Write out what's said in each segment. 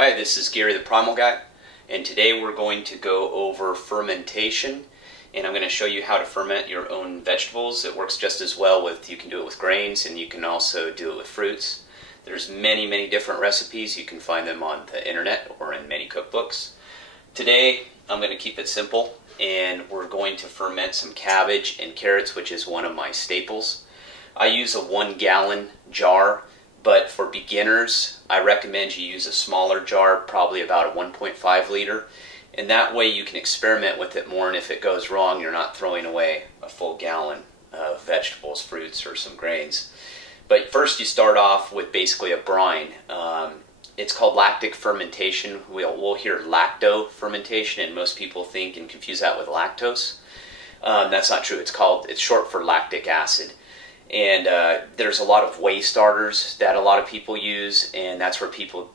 Hi, this is Gary the Primal Guy, and today we're going to go over fermentation, and I'm going to show you how to ferment your own vegetables. It works just as well you can do it with grains, and you can also do it with fruits. There's many different recipes. You can find them on the internet or in many cookbooks. Today I'm going to keep it simple, and we're going to ferment some cabbage and carrots, which is one of my staples. I use a 1 gallon jar. But for beginners, I recommend you use a smaller jar, probably about a 1.5 liter. And that way you can experiment with it more, and if it goes wrong, you're not throwing away a full gallon of vegetables, fruits, or some grains. But first you start off with basically a brine. It's called lactic fermentation. We'll hear lacto fermentation, and most people think and confuse that with lactose. That's not true. It's short for lactic acid. And there's a lot of whey starters that a lot of people use, and that's where people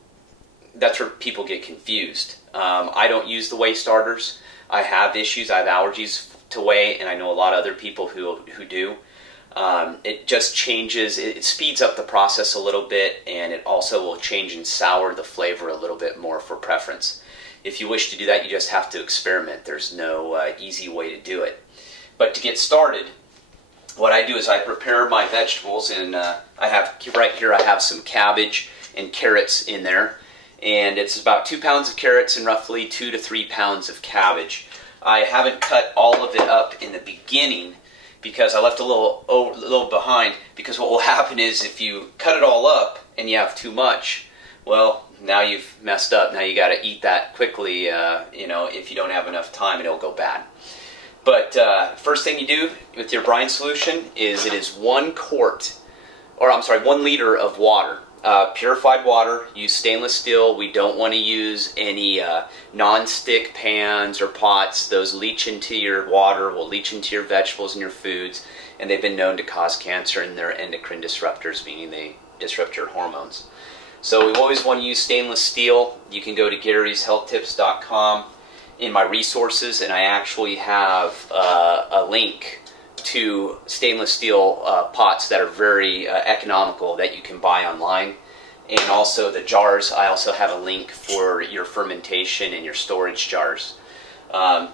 get confused. I don't use the whey starters. I have issues. I have allergies to whey, and I know a lot of other people who do. It just changes. It speeds up the process a little bit, and it also will change and sour the flavor a little bit more for preference. If you wish to do that, you just have to experiment. There's no easy way to do it. But to get started, what I do is I prepare my vegetables, and right here I have some cabbage and carrots in there, and it's about 2 pounds of carrots and roughly 2 to 3 pounds of cabbage. I haven't cut all of it up in the beginning because I left a little behind, because what will happen is if you cut it all up and you have too much, well, now you've messed up. Now you got to eat that quickly, if you don't have enough time, it'll go bad. But first thing you do with your brine solution is it is 1 liter of water. Purified water. Use stainless steel. We don't want to use any non-stick pans or pots. Those leach into your water, will leach into your vegetables and your foods, and they've been known to cause cancer, and they're endocrine disruptors, meaning they disrupt your hormones. So we always want to use stainless steel. You can go to GarysHealthTips.com in my resources, and I actually have a link to stainless steel pots that are very economical that you can buy online. And also the jars, I also have a link for your fermentation and your storage jars.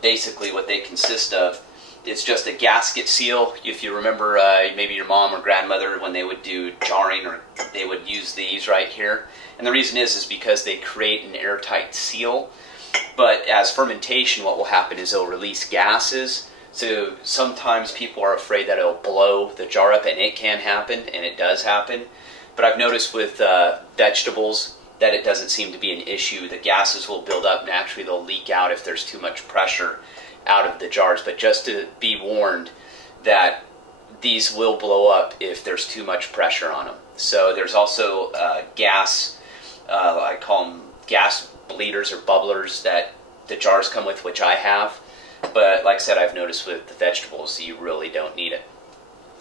Basically what they consist of is just a gasket seal. If you remember maybe your mom or grandmother, when they would do jarring, or they would use these right here. And the reason is because they create an airtight seal. But as fermentation, what will happen is it'll release gases. So sometimes people are afraid that it'll blow the jar up, and it can happen, and it does happen. But I've noticed with vegetables that it doesn't seem to be an issue. The gases will build up naturally. They'll leak out if there's too much pressure out of the jars. But just to be warned that these will blow up if there's too much pressure on them. So there's also gas, I call them gas bleeders or bubblers, that the jars come with, which I have. But like I said, I've noticed with the vegetables you really don't need it.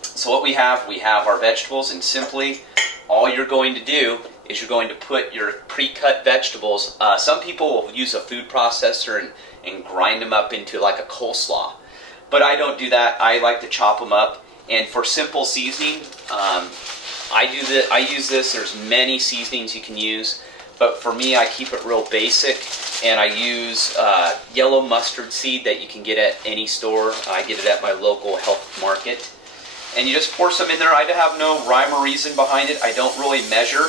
So what we have our vegetables, and simply all you're going to do is you're going to put your pre-cut vegetables. Some people will use a food processor and grind them up into like a coleslaw, but I don't do that. I like to chop them up. And for simple seasoning, I use this. There's many seasonings you can use, but for me, I keep it real basic, and I use yellow mustard seed that you can get at any store. I get it at my local health market. And you just pour some in there. I have no rhyme or reason behind it. I don't really measure.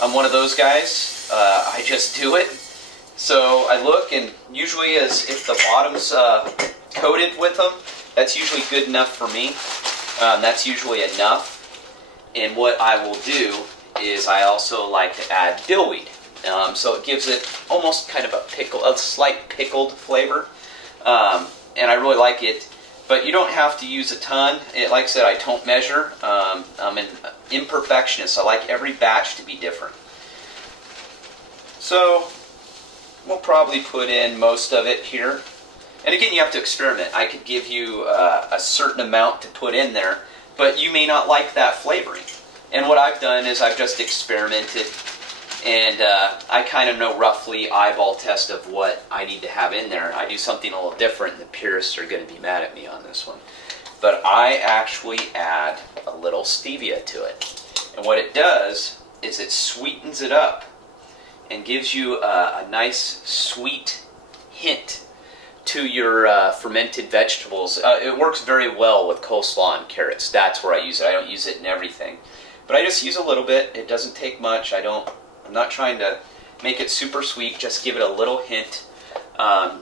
I'm one of those guys. I just do it. So I look, and usually as if the bottom's coated with them, that's usually good enough for me. That's usually enough. And what I will do is I also like to add dillweed. So it gives it almost kind of a slight pickled flavor. And I really like it. But you don't have to use a ton. Like I said, I don't measure. I'm an imperfectionist. I like every batch to be different. So we'll probably put in most of it here. And again, you have to experiment. I could give you a certain amount to put in there, but you may not like that flavoring. And what I've done is I've just experimented, and I kind of know roughly eyeball test of what I need to have in there. I do something a little different, and the purists are going to be mad at me on this one. But I actually add a little stevia to it. And what it does is it sweetens it up. and gives you a nice sweet hint to your fermented vegetables. It works very well with coleslaw and carrots. That's where I use it. I don't use it in everything, but I just use a little bit. It doesn't take much. I'm not trying to make it super sweet. Just give it a little hint.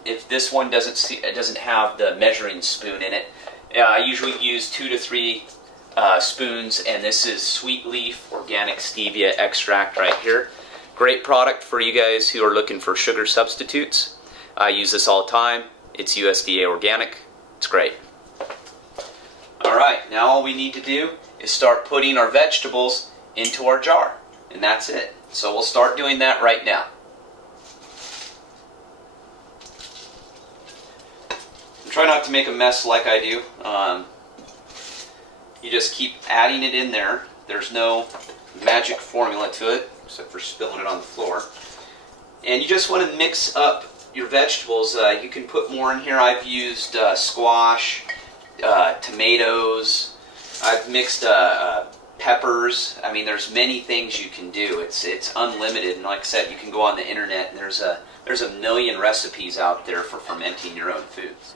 If this one doesn't have the measuring spoon in it, I usually use 2 to 3 spoons, and this is sweet leaf organic stevia extract right here. Great product for you guys who are looking for sugar substitutes. I use this all the time. It's USDA organic. It's great. Alright, now all we need to do is start putting our vegetables into our jar, and that's it. So we'll start doing that right now. Try not to make a mess like I do. You just keep adding it in there. There's no magic formula to it, except for spilling it on the floor. And you just want to mix up your vegetables. You can put more in here. I've used squash, tomatoes. I've mixed peppers. I mean, there's many things you can do. It's unlimited, and like I said, you can go on the internet, and there's a million recipes out there for fermenting your own foods.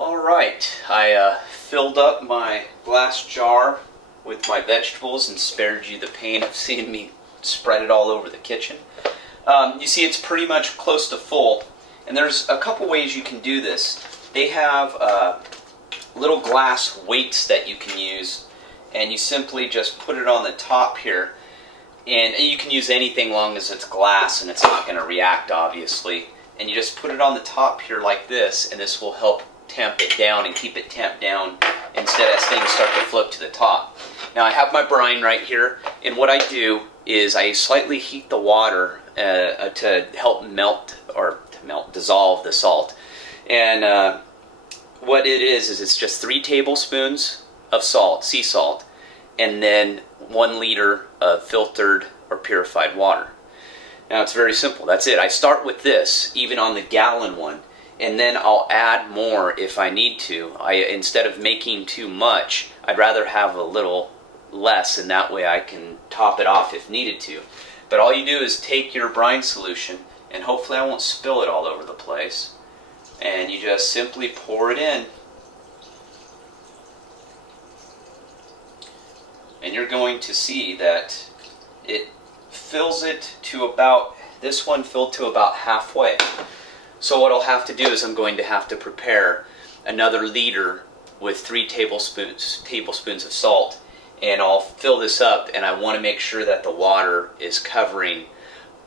Alright, I filled up my glass jar with my vegetables and spared you the pain of seeing me spread it all over the kitchen. You see, it's pretty much close to full, and there's a couple ways you can do this. They have little glass weights that you can use, and you simply just put it on the top here, and you can use anything long as it's glass and it's not going to react, obviously. And you just put it on the top here like this, and this will help tamp it down and keep it tamped down instead as things start to float to the top. Now I have my brine right here, and what I do is I slightly heat the water to help dissolve the salt. And what it is it's just 3 tablespoons of salt, sea salt, and then 1 liter of filtered or purified water. Now it's very simple. That's it. I start with this, even on the gallon one, and then I'll add more if I need to. Instead of making too much, I'd rather have a little less, and that way I can top it off if needed to. But all you do is take your brine solution, and hopefully I won't spill it all over the place, and you just simply pour it in. And you're going to see that it fills it to about, this one filled to about halfway. So what I'll have to do is I'm going to have to prepare another liter with 3 tablespoons of salt, and I'll fill this up, and I want to make sure that the water is covering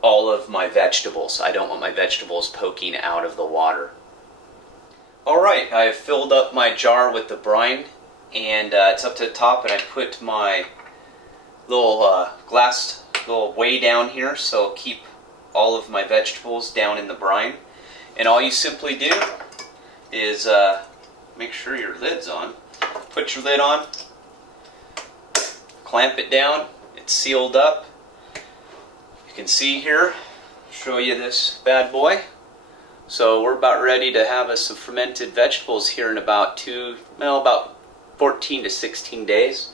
all of my vegetables. I don't want my vegetables poking out of the water. Alright, I have filled up my jar with the brine, and it's up to the top, and I put my little glass way down here, so I'll keep all of my vegetables down in the brine. And all you simply do is make sure your lid's on. Put your lid on, clamp it down, it's sealed up. You can see here, I'll show you this bad boy. So we're about ready to have us some fermented vegetables here in about 14 to 16 days.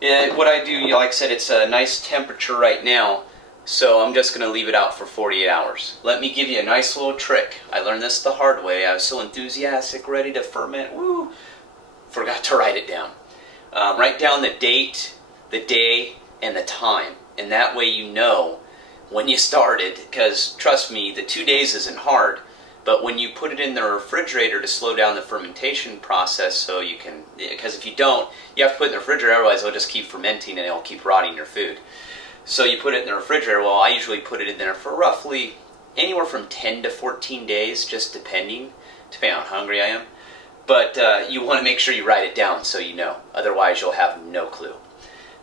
What I do, like I said, it's a nice temperature right now, so I'm just going to leave it out for 48 hours. Let me give you a nice little trick. I learned this the hard way. I was so enthusiastic, ready to ferment, woo! Forgot to write it down. Write down the date, the day, and the time, and that way you know when you started, because trust me, the 2 days isn't hard, but when you put it in the refrigerator to slow down the fermentation process, so you can, because if you don't, you have to put it in the refrigerator, otherwise it'll just keep fermenting and it'll keep rotting your food. So you put it in the refrigerator. Well, I usually put it in there for roughly anywhere from 10 to 14 days, just depending on how hungry I am. But you want to make sure you write it down so you know, otherwise you'll have no clue.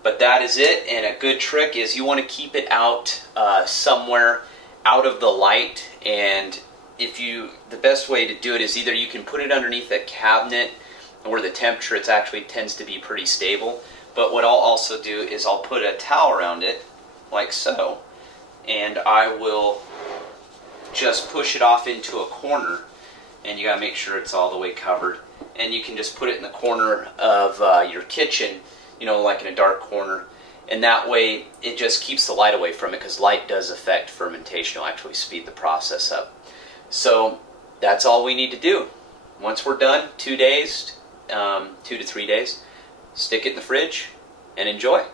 But that is it, and a good trick is you want to keep it out somewhere out of the light, and the best way to do it is either you can put it underneath a cabinet where the temperature actually tends to be pretty stable, but what I'll also do is I'll put a towel around it like so, and I will just push it off into a corner, and you gotta make sure it's all the way covered, and you can just put it in the corner of your kitchen, you know, like in a dark corner, And that way it just keeps the light away from it, because light does affect fermentation. It'll actually speed the process up. So that's all we need to do. Once we're done, 2 days, 2 to 3 days, stick it in the fridge and enjoy.